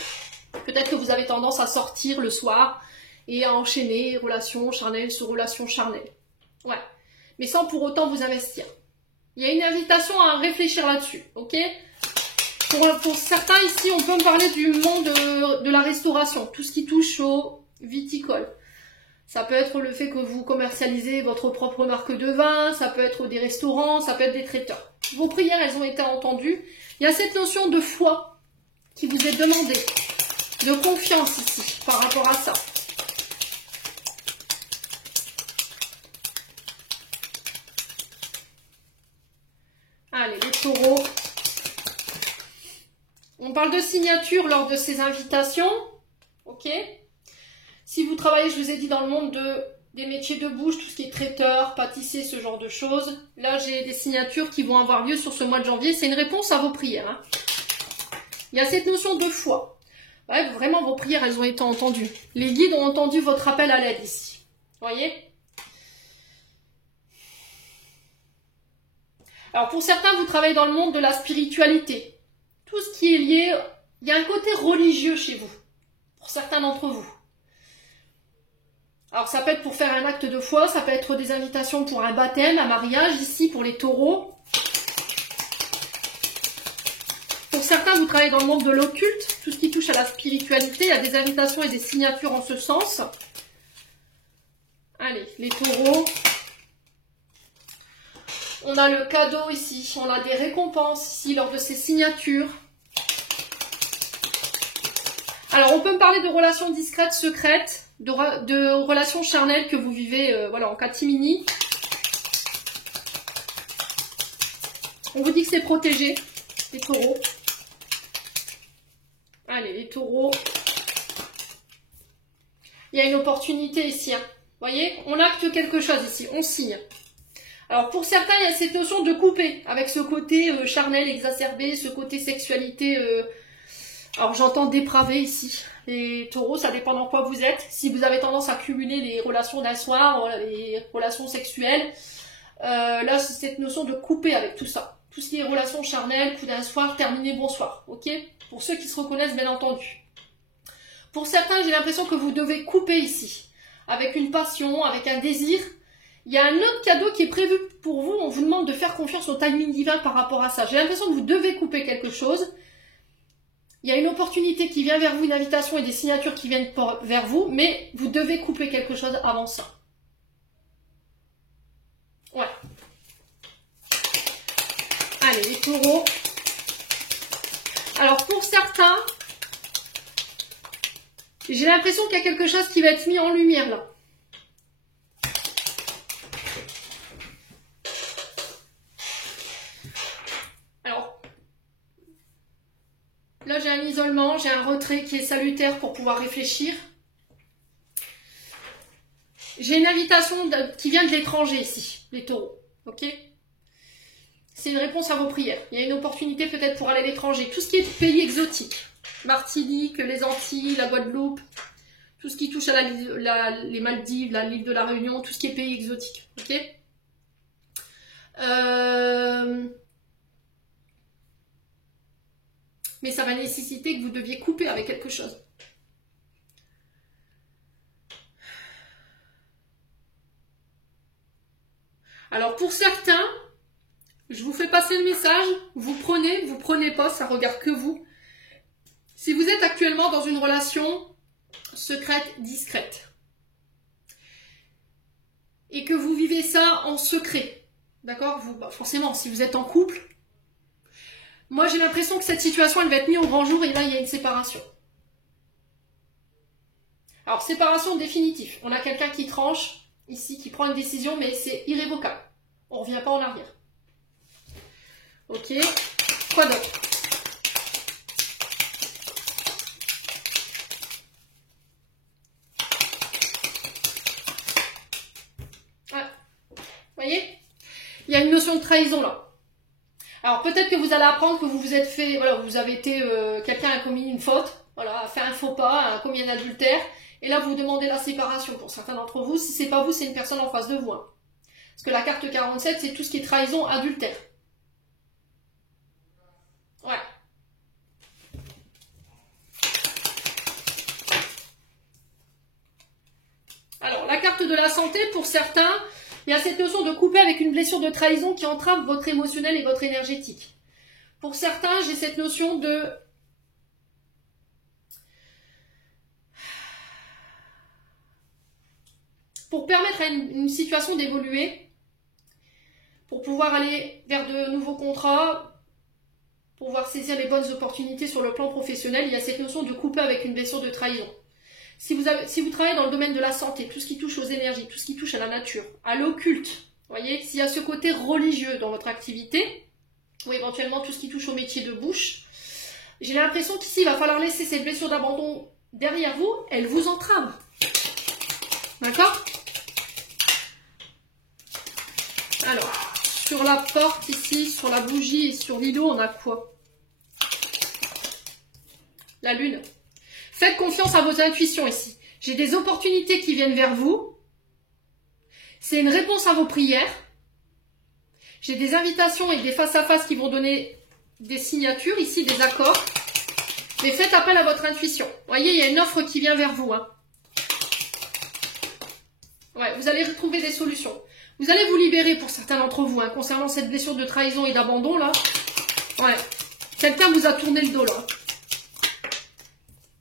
Peut-être que vous avez tendance à sortir le soir et à enchaîner relation charnelle sur relation charnelle. Ouais, mais sans pour autant vous investir. Il y a une invitation à réfléchir là-dessus, ok? Pour certains ici, on peut me parler du monde de la restauration, tout ce qui touche au viticole. Ça peut être le fait que vous commercialisez votre propre marque de vin, ça peut être des restaurants, ça peut être des traiteurs. Vos prières, elles ont été entendues. Il y a cette notion de foi qui vous est demandée, de confiance ici, par rapport à ça. Allez, les taureaux. On parle de signature lors de ces invitations. Ok? Si vous travaillez, je vous ai dit, dans le monde des métiers de bouche, tout ce qui est traiteur, pâtissier, ce genre de choses, là j'ai des signatures qui vont avoir lieu sur ce mois de janvier. C'est une réponse à vos prières. Hein. Il y a cette notion de foi. Ouais, vraiment, vos prières, elles ont été entendues. Les guides ont entendu votre appel à l'aide ici. Voyez? Alors pour certains, vous travaillez dans le monde de la spiritualité. Tout ce qui est lié, il y a un côté religieux chez vous, pour certains d'entre vous. Alors ça peut être pour faire un acte de foi, ça peut être des invitations pour un baptême, un mariage, ici pour les taureaux. Pour certains, vous travaillez dans le monde de l'occulte, tout ce qui touche à la spiritualité, il y a des invitations et des signatures en ce sens. Allez, les taureaux. On a le cadeau ici, on a des récompenses ici lors de ces signatures. Alors on peut me parler de relations discrètes, secrètes, de relations charnelles que vous vivez voilà, en catimini. On vous dit que c'est protégé, les taureaux. Allez, les taureaux. Il y a une opportunité ici. Hein. Vous voyez, on acte quelque chose ici, on signe. Alors pour certains, il y a cette notion de couper, avec ce côté charnel exacerbé, ce côté sexualité, alors j'entends dépravé ici. Les taureaux, ça dépend dans quoi vous êtes. Si vous avez tendance à cumuler les relations d'un soir, les relations sexuelles, là c'est cette notion de couper avec tout ça. Tout ce qui est relations charnelles, coup d'un soir, terminé, bonsoir, ok? Pour ceux qui se reconnaissent, bien entendu. Pour certains, j'ai l'impression que vous devez couper ici, avec une passion, avec un désir. Il y a un autre cadeau qui est prévu pour vous. On vous demande de faire confiance au timing divin par rapport à ça. J'ai l'impression que vous devez couper quelque chose. Il y a une opportunité qui vient vers vous, une invitation et des signatures qui viennent vers vous, mais vous devez couper quelque chose avant ça. Ouais. Allez, les taureaux. Alors, pour certains, j'ai l'impression qu'il y a quelque chose qui va être mis en lumière là. Là, j'ai un isolement, j'ai un retrait qui est salutaire pour pouvoir réfléchir. J'ai une invitation qui vient de l'étranger ici, les taureaux. Ok? C'est une réponse à vos prières. Il y a une opportunité peut-être pour aller à l'étranger. Tout ce qui est pays exotique. Martinique, les Antilles, la Guadeloupe. Tout ce qui touche à les Maldives, l'île de la Réunion. Tout ce qui est pays exotique. Ok? Mais ça va nécessiter que vous deviez couper avec quelque chose. message, vous prenez pas, ça regarde que vous. Si vous êtes actuellement dans une relation secrète, discrète, et que vous vivez ça en secret, d'accord, forcément, si vous êtes en couple, moi j'ai l'impression que cette situation, elle va être mise au grand jour, et là, il y a une séparation. Alors, séparation définitive. On a quelqu'un qui tranche, ici, qui prend une décision, mais c'est irrévocable. On ne revient pas en arrière. Ok. Quoi d'autre? Ah. Vous voyez? Il y a une notion de trahison là. Alors peut-être que vous allez apprendre que vous vous êtes fait, voilà, vous avez été, quelqu'un a commis une faute, voilà, a fait un faux pas, a commis un adultère, et là vous demandez la séparation pour certains d'entre vous. Si c'est pas vous, c'est une personne en face de vous. Hein. Parce que la carte 47, c'est tout ce qui est trahison, adultère. Ouais. Alors, la carte de la santé, pour certains, il y a cette notion de couper avec une blessure de trahison qui entrave votre émotionnel et votre énergétique. Pour certains, j'ai cette notion de... Pour permettre à une situation d'évoluer, pour pouvoir aller vers de nouveaux contrats, pour pouvoir saisir les bonnes opportunités sur le plan professionnel, il y a cette notion de couper avec une blessure de trahison. Si vous travaillez dans le domaine de la santé, tout ce qui touche aux énergies, tout ce qui touche à la nature, à l'occulte, vous voyez, s'il y a ce côté religieux dans votre activité, ou éventuellement tout ce qui touche au métier de bouche, j'ai l'impression qu'ici, il va falloir laisser cette blessure d'abandon derrière vous, elle vous entrave. D'accord? Alors, sur la porte ici, sur la bougie et sur l'îlot, on a quoi? La lune. Faites confiance à vos intuitions ici. J'ai des opportunités qui viennent vers vous. C'est une réponse à vos prières. J'ai des invitations et des face-à-face qui vont donner des signatures, ici des accords. Mais faites appel à votre intuition. Vous voyez, il y a une offre qui vient vers vous. Hein. Ouais, vous allez retrouver des solutions. Vous allez vous libérer pour certains d'entre vous, hein, concernant cette blessure de trahison et d'abandon, là. Ouais. Quelqu'un vous a tourné le dos, là.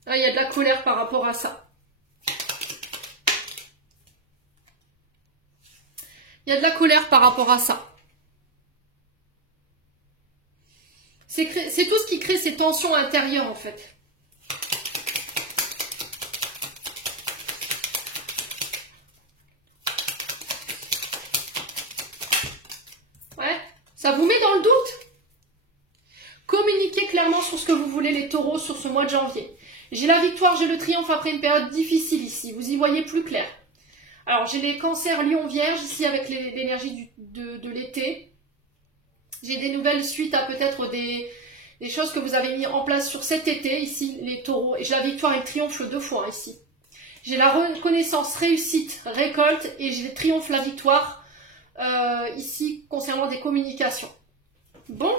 Là, il y a de la colère par rapport à ça. Il y a de la colère par rapport à ça. C'est tout ce qui crée ces tensions intérieures, en fait. Ouais, ça vous met dans le doute. Communiquez clairement sur ce que vous voulez, les taureaux, sur ce mois de janvier. J'ai la victoire, j'ai le triomphe après une période difficile ici. Vous y voyez plus clair. Alors, j'ai les cancers lion vierge ici avec l'énergie de l'été. J'ai des nouvelles suites à peut-être des choses que vous avez mis en place sur cet été, ici, les taureaux. Et j'ai la victoire et le triomphe 2 fois, ici. J'ai la reconnaissance, réussite, récolte, et j'ai le triomphe, la victoire, ici, concernant des communications. Bon.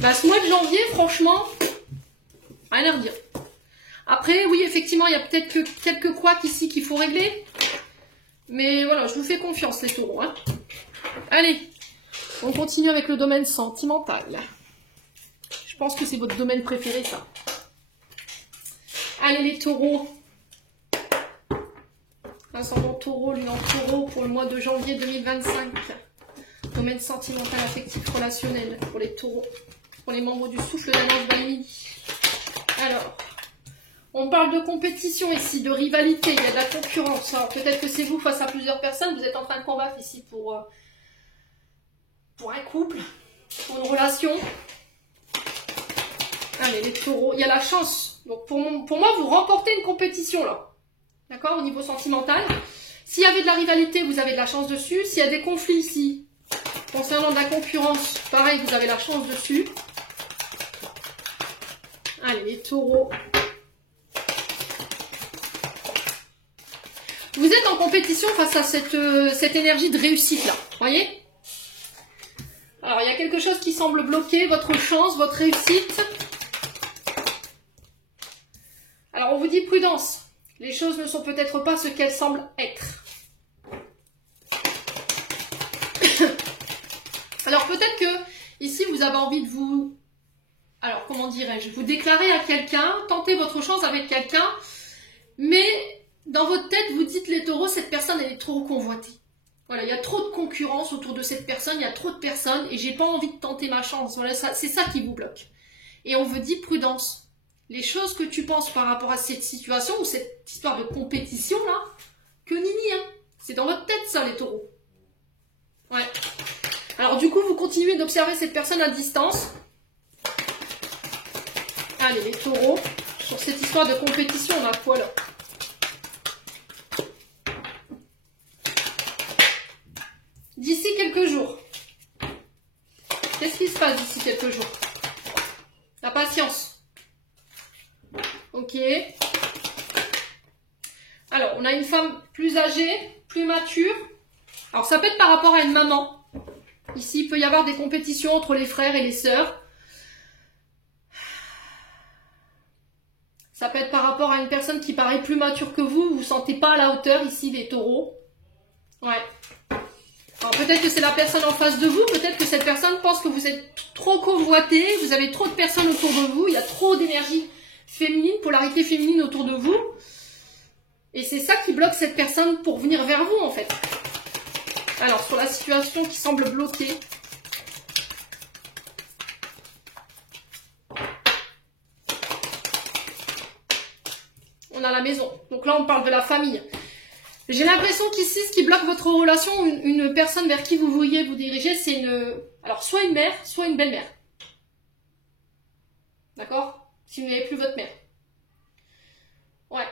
Bah, ce mois de janvier, franchement, rien à redire. Après, oui, effectivement, il y a peut-être que quelques couacs ici qu'il faut régler. Mais voilà, je vous fais confiance, les taureaux. Hein. Allez, on continue avec le domaine sentimental. Je pense que c'est votre domaine préféré, ça. Allez, les taureaux. Ascendant taureau, lion taureau pour le mois de janvier 2025. Domaine sentimental, affectif, relationnel pour les taureaux. Pour les membres du souffle d'Alliance Valmini. Alors, on parle de compétition ici, de rivalité, il y a de la concurrence. Alors peut-être que c'est vous face à plusieurs personnes, vous êtes en train de combattre ici pour un couple, pour une relation. Allez, les taureaux, il y a la chance. Donc pour moi, vous remportez une compétition là. D'accord, au niveau sentimental. S'il y avait de la rivalité, vous avez de la chance dessus. S'il y a des conflits ici, concernant de la concurrence, pareil, vous avez la chance dessus. Allez, les taureaux. Vous êtes en compétition face à cette énergie de réussite là, voyez? Alors, il y a quelque chose qui semble bloquer votre chance, votre réussite. Alors, on vous dit prudence. Les choses ne sont peut-être pas ce qu'elles semblent être. Alors, peut-être qu'il Ici, vous avez envie de vous... Alors, comment dirais-je? Vous déclarer à quelqu'un, tenter votre chance avec quelqu'un, mais dans votre tête, vous dites les taureaux, cette personne, elle est trop convoitée. Voilà, il y a trop de concurrence autour de cette personne, il y a trop de personnes, et j'ai pas envie de tenter ma chance. Voilà, c'est ça qui vous bloque. Et on vous dit prudence. Les choses que tu penses par rapport à cette situation, ou cette histoire de compétition, là, que nini, hein. C'est dans votre tête, ça, les taureaux. Ouais. Alors, du coup, vous continuez d'observer cette personne à distance. Allez, les taureaux, sur cette histoire de compétition, on a quoi, là? D'ici quelques jours. Qu'est-ce qui se passe d'ici quelques jours? La patience. Ok. Alors, on a une femme plus âgée, plus mature. Alors, ça peut être par rapport à une maman. Ici, il peut y avoir des compétitions entre les frères et les sœurs. Ça peut être par rapport à une personne qui paraît plus mature que vous. Vous ne vous sentez pas à la hauteur ici des taureaux. Ouais. Alors peut-être que c'est la personne en face de vous. Peut-être que cette personne pense que vous êtes trop convoité. Vous avez trop de personnes autour de vous. Il y a trop d'énergie féminine, polarité féminine autour de vous. Et c'est ça qui bloque cette personne pour venir vers vous en fait. Alors sur la situation qui semble bloquée. On a la maison. Donc là, on parle de la famille. J'ai l'impression qu'ici, ce qui bloque votre relation, une personne vers qui vous vouliez vous diriger, c'est une... Alors, soit une mère, soit une belle-mère. D'accord? Si vous n'avez plus votre mère. Ouais.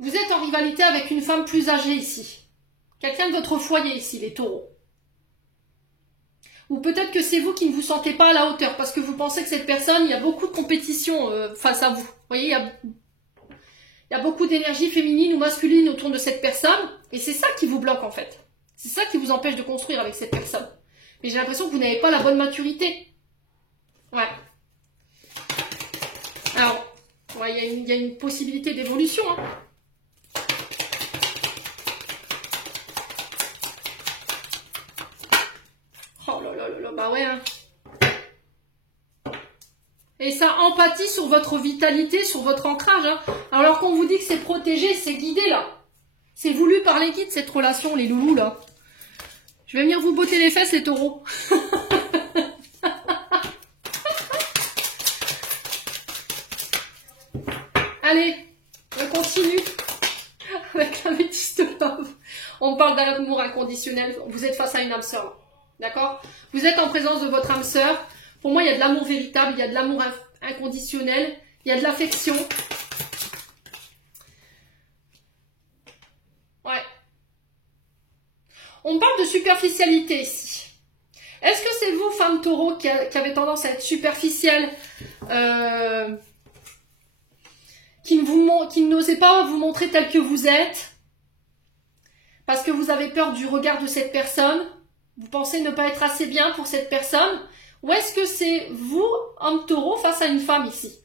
Vous êtes en rivalité avec une femme plus âgée ici. Quelqu'un de votre foyer ici, les taureaux. Ou peut-être que c'est vous qui ne vous sentez pas à la hauteur, parce que vous pensez que cette personne, il y a beaucoup de compétition face à vous. Vous voyez, il y a beaucoup d'énergie féminine ou masculine autour de cette personne. Et c'est ça qui vous bloque en fait. C'est ça qui vous empêche de construire avec cette personne. Mais j'ai l'impression que vous n'avez pas la bonne maturité. Ouais. Alors, ouais, il y a une possibilité d'évolution. Hein. Oh là là là là, bah ouais. Hein. Et ça empathie sur votre vitalité, sur votre ancrage. Hein. Alors qu'on vous dit que c'est protégé, c'est guidé là. C'est voulu par les guides cette relation, les loulous là. Je vais venir vous botter les fesses les taureaux. Allez, on continue avec la métisse de love. On parle d'un amour inconditionnel. Vous êtes face à une âme sœur. D'accord? Vous êtes en présence de votre âme sœur. Pour moi, il y a de l'amour véritable, il y a de l'amour inconditionnel, il y a de l'affection. Ouais. On parle de superficialité ici. Est-ce que c'est vous, femme taureau, qui avez tendance à être superficielle, qui n'osez pas vous montrer tel que vous êtes, parce que vous avez peur du regard de cette personne, vous pensez ne pas être assez bien pour cette personne? Ou est-ce que c'est vous, homme taureau, face à une femme ici,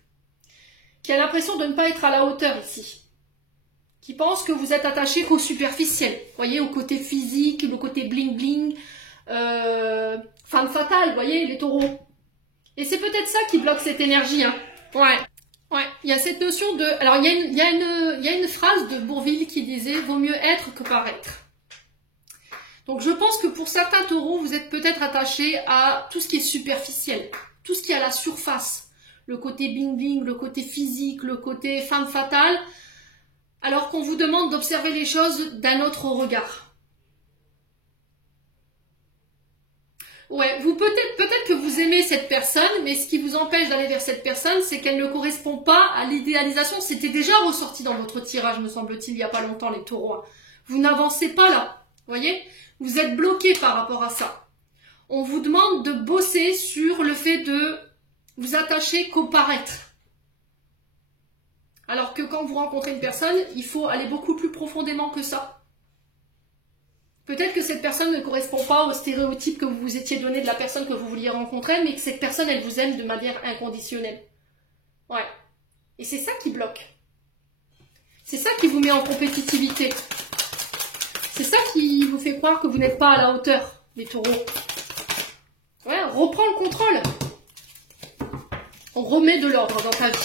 qui a l'impression de ne pas être à la hauteur ici, qui pense que vous êtes attaché qu'au superficiel, voyez, au côté physique, le côté bling bling, femme fatale, voyez, les taureaux. Et c'est peut-être ça qui bloque cette énergie, hein. Ouais, ouais, il y a cette notion de... Alors, il y a une phrase de Bourvil qui disait « Vaut mieux être que paraître ». Donc je pense que pour certains taureaux, vous êtes peut-être attachés à tout ce qui est superficiel, tout ce qui est à la surface, le côté bling bling, le côté physique, le côté femme fatale, alors qu'on vous demande d'observer les choses d'un autre regard. Ouais, vous peut-être que vous aimez cette personne, mais ce qui vous empêche d'aller vers cette personne, c'est qu'elle ne correspond pas à l'idéalisation. C'était déjà ressorti dans votre tirage, me semble-t-il, il n'y a pas longtemps, les taureaux. Vous n'avancez pas là, voyez ? Vous êtes bloqué par rapport à ça. On vous demande de bosser sur le fait de vous attacher qu'au paraître. Alors que quand vous rencontrez une personne, il faut aller beaucoup plus profondément que ça. Peut-être que cette personne ne correspond pas au stéréotype que vous vous étiez donné de la personne que vous vouliez rencontrer, mais que cette personne, elle vous aime de manière inconditionnelle. Ouais. Et c'est ça qui bloque. C'est ça qui vous met en compétitivité. C'est ça qui vous fait croire que vous n'êtes pas à la hauteur, les taureaux. Ouais, reprends le contrôle. On remet de l'ordre dans ta vie.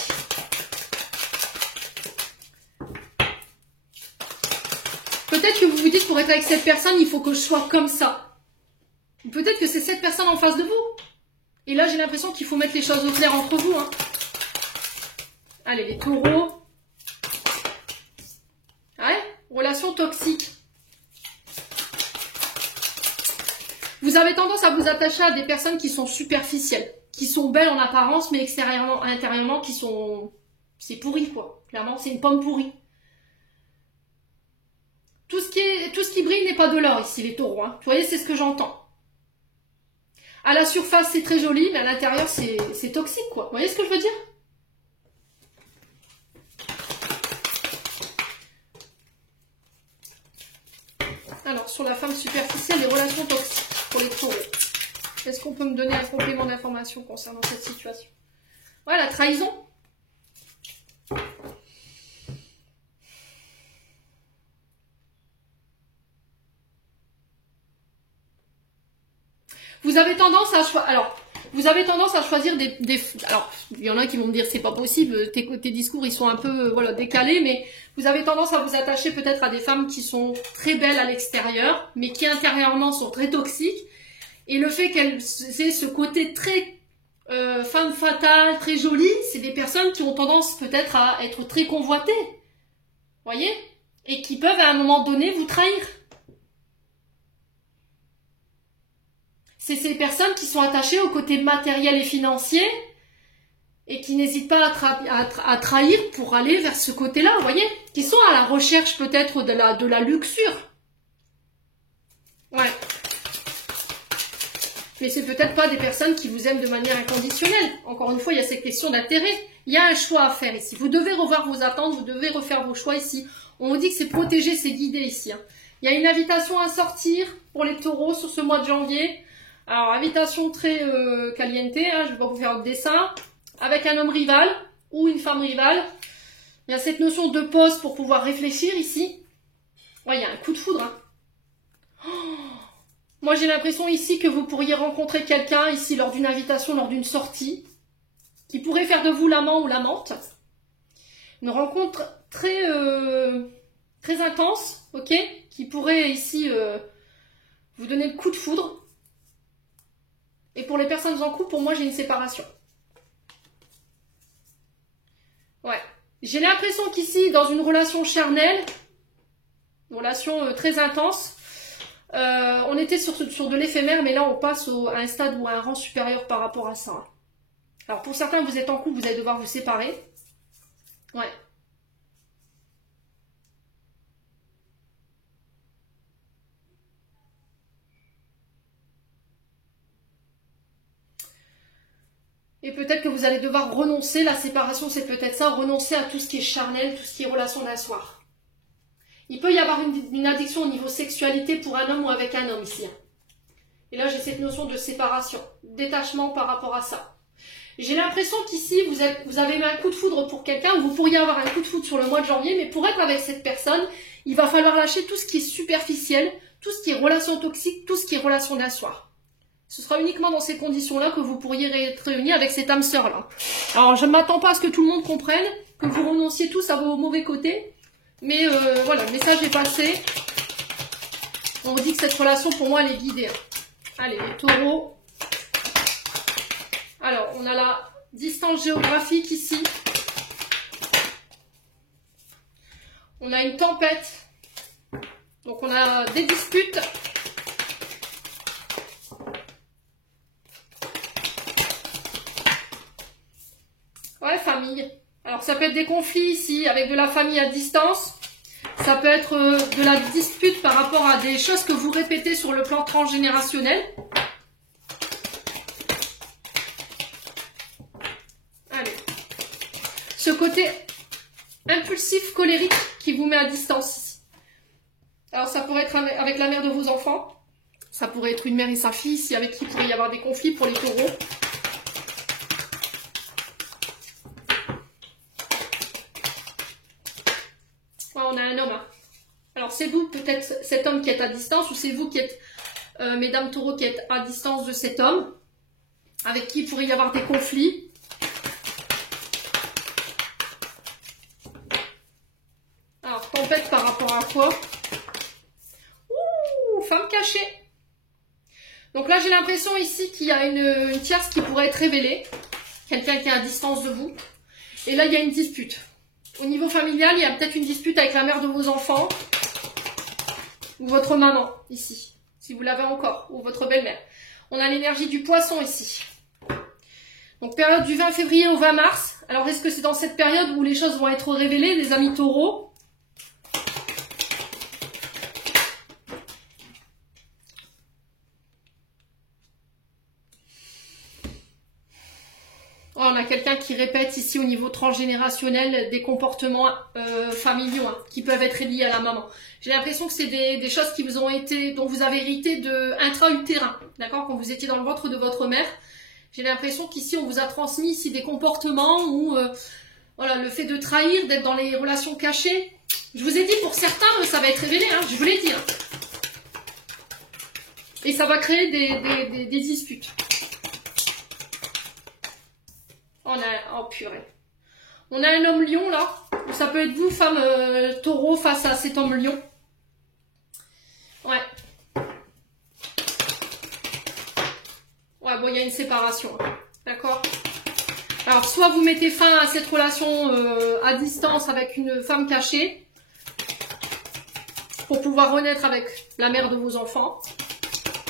Peut-être que vous vous dites, pour être avec cette personne, il faut que je sois comme ça. Peut-être que c'est cette personne en face de vous. Et là, j'ai l'impression qu'il faut mettre les choses au clair entre vous. Hein. Allez, les taureaux. Ouais, relation toxique. Vous avez tendance à vous attacher à des personnes qui sont superficielles, qui sont belles en apparence, mais extérieurement, intérieurement, qui sont... C'est pourri, quoi. Clairement, c'est une pomme pourrie. Tout ce qui brille n'est pas de l'or ici, les taureaux. Hein. Vous voyez, c'est ce que j'entends. À la surface, c'est très joli, mais à l'intérieur, c'est toxique, quoi. Vous voyez ce que je veux dire? Alors, sur la femme superficielle, les relations toxiques pour les taureaux. Est-ce qu'on peut me donner un complément d'information concernant cette situation? Ouais, la trahison. Vous avez tendance à choisir... Alors, vous avez tendance à choisir des... Alors, il y en a qui vont me dire, c'est pas possible, tes discours, ils sont un peu voilà, décalés, mais vous avez tendance à vous attacher peut-être à des femmes qui sont très belles à l'extérieur, mais qui intérieurement sont très toxiques. Et le fait qu'elles aient ce côté très femme fatale, très jolie, c'est des personnes qui ont tendance peut-être à être très convoitées. Voyez? Et qui peuvent à un moment donné vous trahir. C'est ces personnes qui sont attachées au côté matériel et financier et qui n'hésitent pas à trahir pour aller vers ce côté-là, vous voyez? Qui sont à la recherche peut-être de la luxure. Ouais. Mais c'est peut-être pas des personnes qui vous aiment de manière inconditionnelle. Encore une fois, il y a cette question d'intérêt. Il y a un choix à faire ici. Vous devez revoir vos attentes, vous devez refaire vos choix ici. On vous dit que c'est protéger, c'est guider ici. Hein. Il y a une invitation à sortir pour les taureaux sur ce mois de janvier. Alors, invitation très caliente, hein, je vais pas vous faire le dessin. Avec un homme rival ou une femme rivale. Il y a cette notion de pause pour pouvoir réfléchir ici. Ouais, il y a un coup de foudre. Hein. Oh, moi, j'ai l'impression ici que vous pourriez rencontrer quelqu'un ici lors d'une invitation, lors d'une sortie, qui pourrait faire de vous l'amant ou l'amante. Une rencontre très, très intense, ok, qui pourrait ici vous donner le coup de foudre. Et pour les personnes en couple, pour moi, j'ai une séparation. Ouais. J'ai l'impression qu'ici, dans une relation charnelle, une relation très intense, on était sur de l'éphémère, mais là, on passe à un stade ou à un rang supérieur par rapport à ça. Alors, pour certains, vous êtes en couple, vous allez devoir vous séparer. Ouais. Et peut-être que vous allez devoir renoncer, la séparation c'est peut-être ça, renoncer à tout ce qui est charnel, tout ce qui est relation d'un soir. Il peut y avoir une addiction au niveau sexualité pour un homme ou avec un homme ici. Et là j'ai cette notion de séparation, détachement par rapport à ça. J'ai l'impression qu'ici vous avez eu un coup de foudre pour quelqu'un, ou vous pourriez avoir un coup de foudre sur le mois de janvier, mais pour être avec cette personne, il va falloir lâcher tout ce qui est superficiel, tout ce qui est relation toxique, tout ce qui est relation d'un soir. Ce sera uniquement dans ces conditions-là que vous pourriez être réunis avec cette âme sœur-là. Alors, je ne m'attends pas à ce que tout le monde comprenne, que vous renonciez tous à vos mauvais côtés. Mais voilà, le message est passé. On dit que cette relation, pour moi, elle est guidée. Allez, les taureaux. Alors, on a la distance géographique ici. On a une tempête. Donc, on a des disputes. Ouais, famille. Alors, ça peut être des conflits ici avec de la famille à distance. Ça peut être de la dispute par rapport à des choses que vous répétez sur le plan transgénérationnel. Allez. Ce côté impulsif, colérique qui vous met à distance ici. Alors, ça pourrait être avec la mère de vos enfants. Ça pourrait être une mère et sa fille ici avec qui il pourrait y avoir des conflits pour les taureaux. On a un homme. Alors c'est vous peut-être cet homme qui est à distance, ou c'est vous qui êtes, mesdames taureaux, qui êtes à distance de cet homme. avec qui il pourrait y avoir des conflits. Alors, tempête par rapport à quoi? Ouh, femme cachée. Donc là, j'ai l'impression ici qu'il y a une tierce qui pourrait être révélée. Quelqu'un qui est à distance de vous. Et là, il y a une dispute. Au niveau familial, il y a peut-être une dispute avec la mère de vos enfants. Ou votre maman, ici. Si vous l'avez encore. Ou votre belle-mère. On a l'énergie du poisson, ici. Donc, période du 20 février au 20 mars. Alors, est-ce que c'est dans cette période où les choses vont être révélées, les amis taureaux? On a quelqu'un qui répète ici au niveau transgénérationnel des comportements familiaux hein, qui peuvent être liés à la maman. J'ai l'impression que c'est des choses qui vous ont été, dont vous avez hérité de intra-utérin, d'accord, quand vous étiez dans le ventre de votre mère. J'ai l'impression qu'ici on vous a transmis ici des comportements où voilà, le fait de trahir, d'être dans les relations cachées. Je vous ai dit pour certains ça va être révélé, hein, je vous l'ai dit. Hein. Et ça va créer des disputes. Oh purée. On a un homme lion là. Ça peut être vous, femme taureau, face à cet homme lion. Ouais. Ouais, bon, il y a une séparation. Hein. D'accord. Alors, soit vous mettez fin à cette relation à distance avec une femme cachée pour pouvoir renaître avec la mère de vos enfants.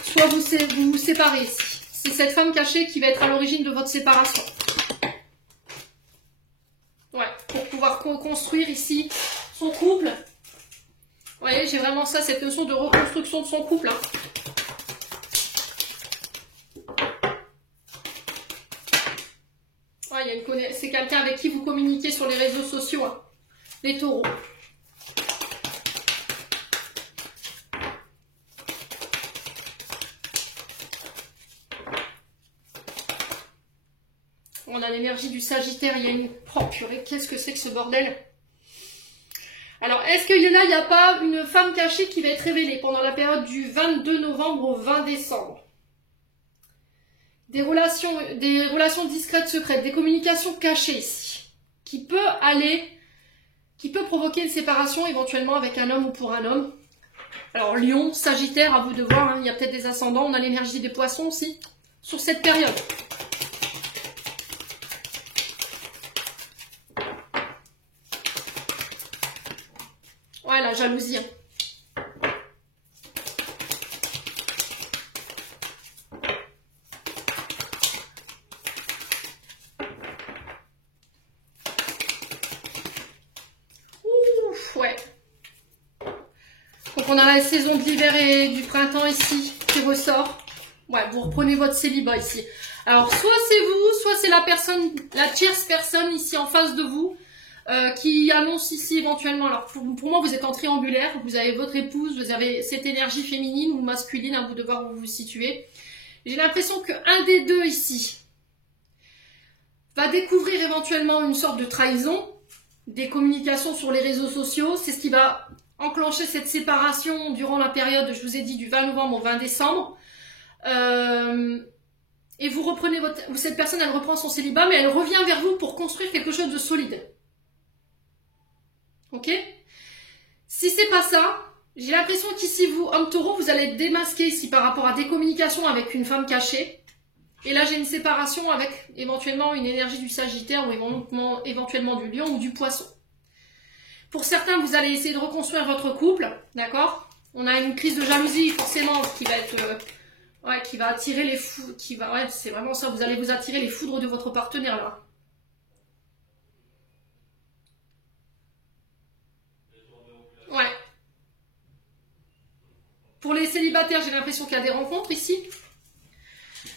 Soit vous vous séparez ici. C'est cette femme cachée qui va être à l'origine de votre séparation. Ouais, pour pouvoir construire ici son couple. Vous voyez, j'ai vraiment ça, cette notion de reconstruction de son couple. Hein. Ouais, c'est quelqu'un avec qui vous communiquez sur les réseaux sociaux. Hein. Les taureaux. On a l'énergie du Sagittaire, il y a une... Oh purée, qu'est-ce que c'est que ce bordel? Alors, est-ce qu'il y en a, il n'y a pas une femme cachée qui va être révélée pendant la période du 22 novembre au 20 décembre? Des relations discrètes, secrètes, des communications cachées ici, qui peut provoquer une séparation éventuellement avec un homme ou pour un homme. Alors, Lion, Sagittaire, à vous de voir, hein, il y a peut-être des ascendants, on a l'énergie des poissons aussi, sur cette période. Ouais, la jalousie. Ouf, ouais. Donc on a la saison de l'hiver et du printemps ici qui ressort. Ouais, vous reprenez votre célibat ici. Alors soit c'est vous, soit c'est la tierce personne ici en face de vous. Qui annonce ici éventuellement, alors pour moi vous êtes en triangulaire, vous avez votre épouse, vous avez cette énergie féminine ou masculine, à vous de voir où vous vous situez. J'ai l'impression qu'un des deux ici va découvrir éventuellement une sorte de trahison, des communications sur les réseaux sociaux, c'est ce qui va enclencher cette séparation durant la période, je vous ai dit, du 20 novembre au 20 décembre. Et vous reprenez cette personne, elle reprend son célibat, mais elle revient vers vous pour construire quelque chose de solide. Ok? Si c'est pas ça, j'ai l'impression qu'ici, vous, homme taureau, vous allez être démasqué ici par rapport à des communications avec une femme cachée. Et là, j'ai une séparation avec éventuellement une énergie du Sagittaire ou éventuellement du Lion ou du Poisson. Pour certains, vous allez essayer de reconstruire votre couple, d'accord? On a une crise de jalousie, forcément, qui va être... qui va attirer les foudres... Ouais, c'est vraiment ça, vous allez vous attirer les foudres de votre partenaire, là. Ouais. Pour les célibataires, j'ai l'impression qu'il y a des rencontres ici.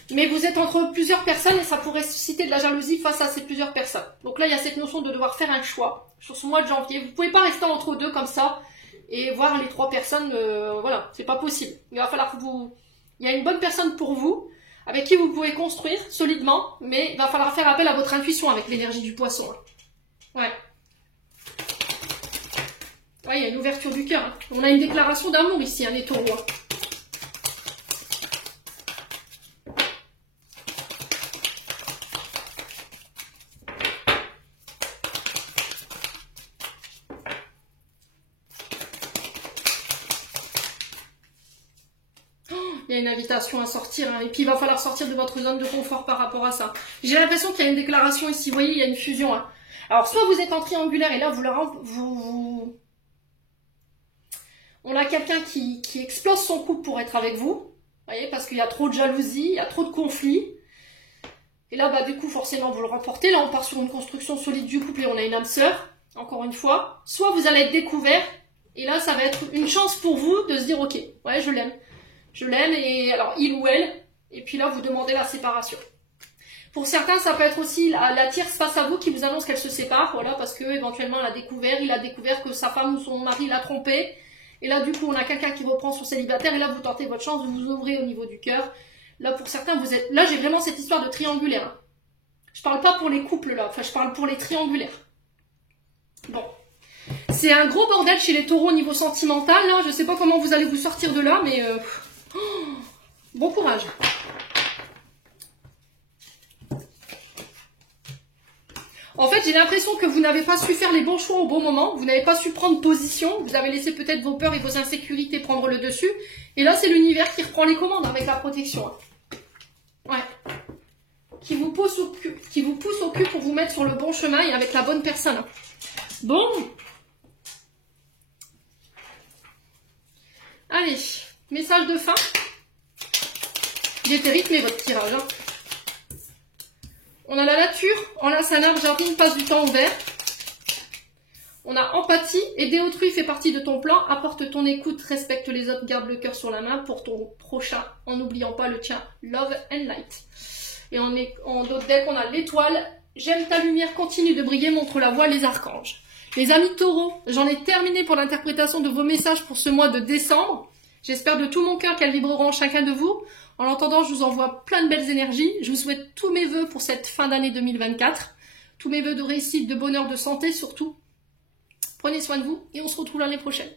Mais vous êtes entre plusieurs personnes et ça pourrait susciter de la jalousie face à ces plusieurs personnes. Donc là, il y a cette notion de devoir faire un choix sur ce mois de janvier. Vous ne pouvez pas rester entre deux comme ça et voir les trois personnes. Voilà, c'est pas possible. Il va falloir que vous... Il y a une bonne personne pour vous, avec qui vous pouvez construire solidement, mais il va falloir faire appel à votre intuition avec l'énergie du poisson. Ouais. Ouais, il y a une ouverture du cœur. Hein. On a une déclaration d'amour ici, hein, les taureaux. Il y a une invitation à sortir, hein, et puis il va falloir sortir de votre zone de confort par rapport à ça. J'ai l'impression qu'il y a une déclaration ici, vous voyez, il y a une fusion. Hein. Alors, soit vous êtes en triangulaire, et là, on a quelqu'un qui explose son couple pour être avec vous, voyez, parce qu'il y a trop de jalousie, il y a trop de conflits. Et là, bah, du coup, forcément, vous le remportez. Là, on part sur une construction solide du couple et on a une âme sœur, encore une fois. Soit vous allez être découvert, et là, ça va être une chance pour vous de se dire, ok, ouais, je l'aime. Je l'aime, et alors, il ou elle, et puis là, vous demandez la séparation. Pour certains, ça peut être aussi la tierce face à vous qui vous annonce qu'elle se sépare, voilà, parce que éventuellement, il a découvert que sa femme ou son mari l'a trompé. Et là, du coup, on a quelqu'un qui reprend son célibataire, et là, vous tentez votre chance, vous vous ouvrez au niveau du cœur. Là, pour certains, vous êtes... Là, j'ai vraiment cette histoire de triangulaire. Hein. Je parle pas pour les couples, là. Enfin, je parle pour les triangulaires. Bon. C'est un gros bordel chez les taureaux au niveau sentimental, là. Je sais pas comment vous allez vous sortir de là, mais... bon courage. En fait, j'ai l'impression que vous n'avez pas su faire les bons choix au bon moment. Vous n'avez pas su prendre position. Vous avez laissé peut-être vos peurs et vos insécurités prendre le dessus. Et là, c'est l'univers qui reprend les commandes avec la protection. Hein. Ouais. Qui vous pousse au cul pour vous mettre sur le bon chemin et avec la bonne personne. Hein. Bon. Allez. Message de fin. Il était rythmé votre tirage. Hein. On a la nature, enlace un arbre, jardine, passe du temps au vert. On a empathie, aider autrui fait partie de ton plan, apporte ton écoute, respecte les autres, garde le cœur sur la main pour ton prochain, en n'oubliant pas le tien, love and light. Et en d'autres decks, on a l'étoile, j'aime ta lumière, continue de briller, montre la voie, les archanges. Les amis taureaux, j'en ai terminé pour l'interprétation de vos messages pour ce mois de décembre. J'espère de tout mon cœur qu'elles vibreront en chacun de vous. En l'entendant, je vous envoie plein de belles énergies. Je vous souhaite tous mes vœux pour cette fin d'année 2024. Tous mes vœux de réussite, de bonheur, de santé surtout. Prenez soin de vous et on se retrouve l'année prochaine.